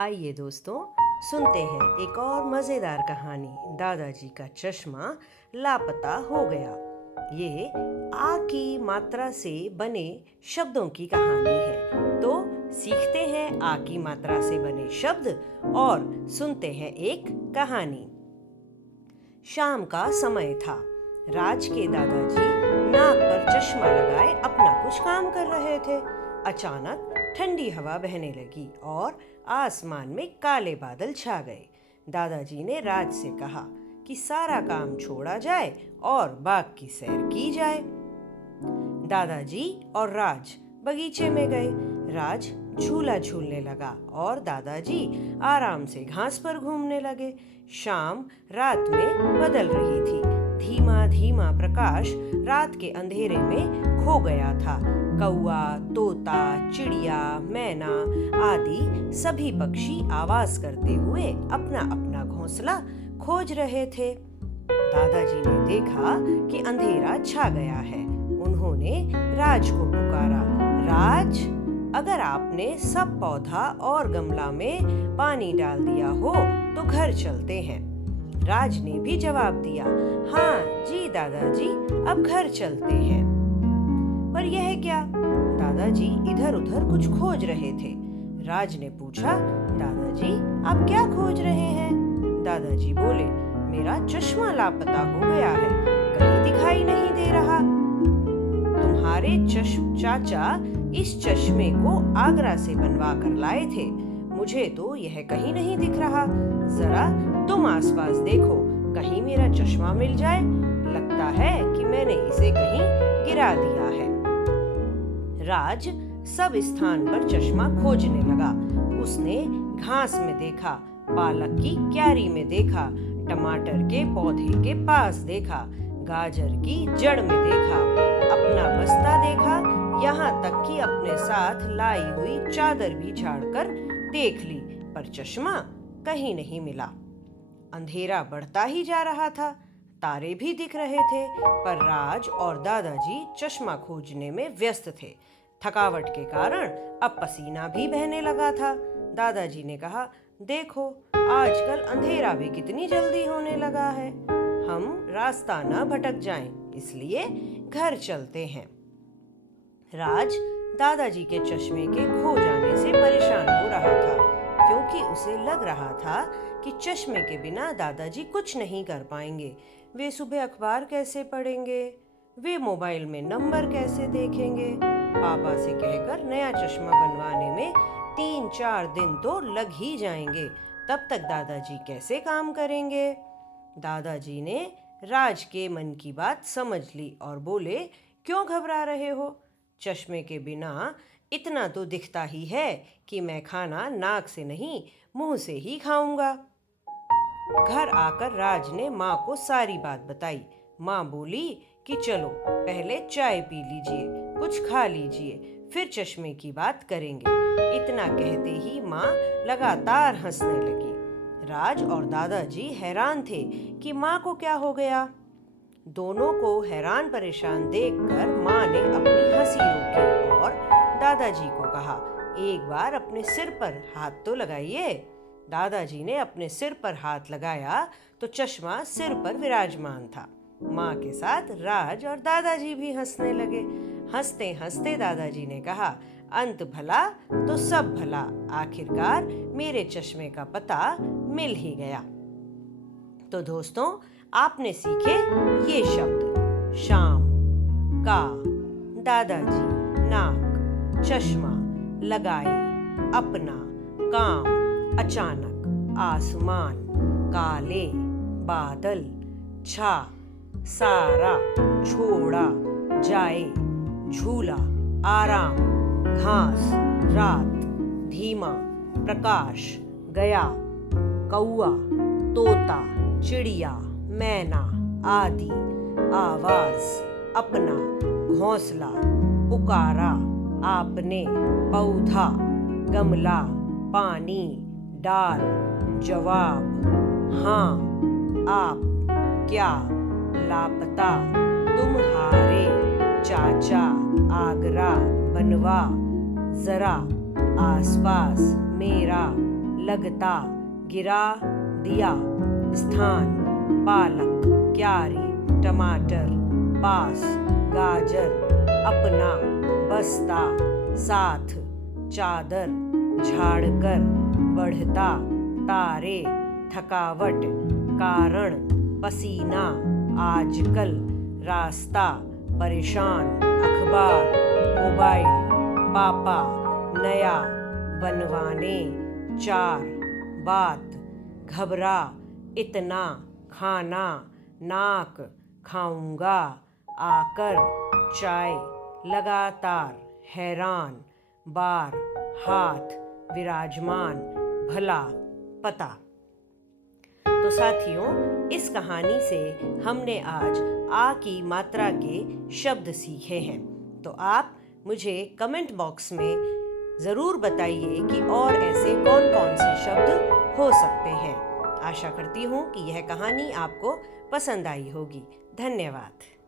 आइए दोस्तों, सुनते हैं एक और मज़ेदार कहानी। दादाजी का चश्मा लापता हो गया। ये आ की मात्रा से बने शब्दों की कहानी है। तो सीखते हैं आ की मात्रा से बने शब्द और सुनते हैं एक कहानी। शाम का समय था। राज के दादाजी नाक पर चश्मा लगाए अपना कुछ काम कर रहे थे। अचानक ठंडी हवा बहने लगी और आसमान में काले बादल छा गए। दादाजी ने राज से कहा कि सारा काम छोड़ा जाए और बाग की सैर की जाए। दादाजी और राज बगीचे में गए। राज झूला झूलने लगा और दादाजी आराम से घास पर घूमने लगे। शाम रात में बदल रही थी। धीमा धीमा प्रकाश रात के अंधेरे में खो गया था। कौआ, तोता, चिड़िया, मैना आदि सभी पक्षी आवाज करते हुए अपना अपना घोंसला खोज रहे थे। दादाजी ने देखा कि अंधेरा छा गया है। उन्होंने राज को पुकारा, राज, अगर आपने सब पौधा और गमला में पानी डाल दिया हो तो घर चलते हैं। राज ने भी जवाब दिया, हाँ जी दादाजी, अब घर चलते हैं। पर यह क्या? दादाजी इधर उधर कुछ खोज रहे थे। राज ने पूछा, दादाजी आप क्या खोज रहे हैं? दादाजी बोले, मेरा चश्मा लापता हो गया है, कहीं दिखाई नहीं दे रहा। तुम्हारे चाचा इस चश्मे को आगरा से बनवा कर लाए थे। मुझे तो यह कहीं नहीं दिख रहा। जरा तुम आसपास देखो, कहीं मेरा चश्मा मिल जाए। लगता है कि मैंने इसे कहीं गिरा दिया है। राज सब स्थान पर चश्मा खोजने लगा। उसने घास में देखा, पालक की क्यारी में देखा, टमाटर के पौधे के पास देखा, गाजर की जड़ में देखा, अपना बस्ता देखा, यहाँ तक कि अपने साथ लाई हुई चादर भी झाड़कर देख ली, पर चश्मा कहीं नहीं मिला। अंधेरा बढ़ता ही जा रहा था। तारे भी दिख रहे थे, पर राज और दादाजी चश्मा खोजने में व्यस्त थे। थकावट के कारण अब पसीना भी बहने लगा था। दादाजी ने कहा, देखो आजकल अंधेरा भी कितनी जल्दी होने लगा है। हम रास्ता न भटक जाएं, इसलिए घर चलते हैं। राज दादाजी के चश्मे के खो जाने से परेशान हो रहा था, क्योंकि उसे लग रहा था कि चश्मे के बिना दादाजी कुछ नहीं कर पाएंगे। वे सुबह अखबार कैसे पढ़ेंगे? वे मोबाइल में नंबर कैसे देखेंगे? पापा से कहकर नया चश्मा बनवाने में 3-4 दिन तो लग ही जाएंगे। तब तक दादाजी कैसे काम करेंगे? दादाजी ने राज के मन की बात समझ ली और बोले, क्यों घबरा रहे हो? चश्मे के बिना इतना तो दिखता ही है कि मैं खाना नाक से नहीं, मुंह से ही खाऊंगा। घर आकर राज ने माँ को सारी बात बताई। माँ बोली कि चलो पहले चाय पी लीजिए, कुछ खा लीजिए, फिर चश्मे की बात करेंगे। इतना कहते ही माँ लगातार हंसने लगी। राज और दादाजी हैरान थे कि माँ को क्या हो गया। दोनों को हैरान परेशान देखकर माँ ने अपनी हंसी रोकी और दादाजी को कहा, एक बार अपने सिर पर हाथ तो लगाइए। दादाजी ने अपने सिर पर हाथ लगाया तो चश्मा सिर पर विराजमान था। माँ के साथ राज और दादाजी भी हंसने लगे। हंसते हंसते दादाजी ने कहा, अंत भला तो सब भला, आखिरकार मेरे चश्मे का पता मिल ही गया। तो दोस्तों, आपने सीखे ये शब्द, शाम, का, दादाजी, नाक, चश्मा, लगाए, अपना, काम, अचानक, आसमान, काले, बादल, छा, सारा, छोड़ा, जाए, झूला, आराम, घास, रात, धीमा, प्रकाश, गया, कौआ, तोता, चिड़िया, मैना आदि, आवाज, अपना, घोंसला, पुकारा, आपने, पौधा, गमला, पानी, डाल, जवाब, हाँ, आप, क्या, लापता, तुम्हारे, चाचा, आगरा, बनवा, जरा, आसपास, मेरा, लगता, गिरा दिया, स्थान, पालक, क्यारी, टमाटर, पास, गाजर, अपना, बस्ता, साथ, चादर, झाड़कर, बढ़ता, तारे, थकावट, कारण, पसीना, आजकल, रास्ता, परेशान, अखबार, मोबाइल, पापा, नया, बनवाने, चार, बात, घबरा, इतना, खाना, नाक, खाऊंगा, आकर, चाय, लगातार, हैरान, बार, हाथ, विराजमान, भला, पता। तो साथियों, इस कहानी से हमने आज आ की मात्रा के शब्द सीखे हैं। तो आप मुझे कमेंट बॉक्स में ज़रूर बताइए कि और ऐसे कौन कौन से शब्द हो सकते हैं। आशा करती हूँ कि यह कहानी आपको पसंद आई होगी। धन्यवाद।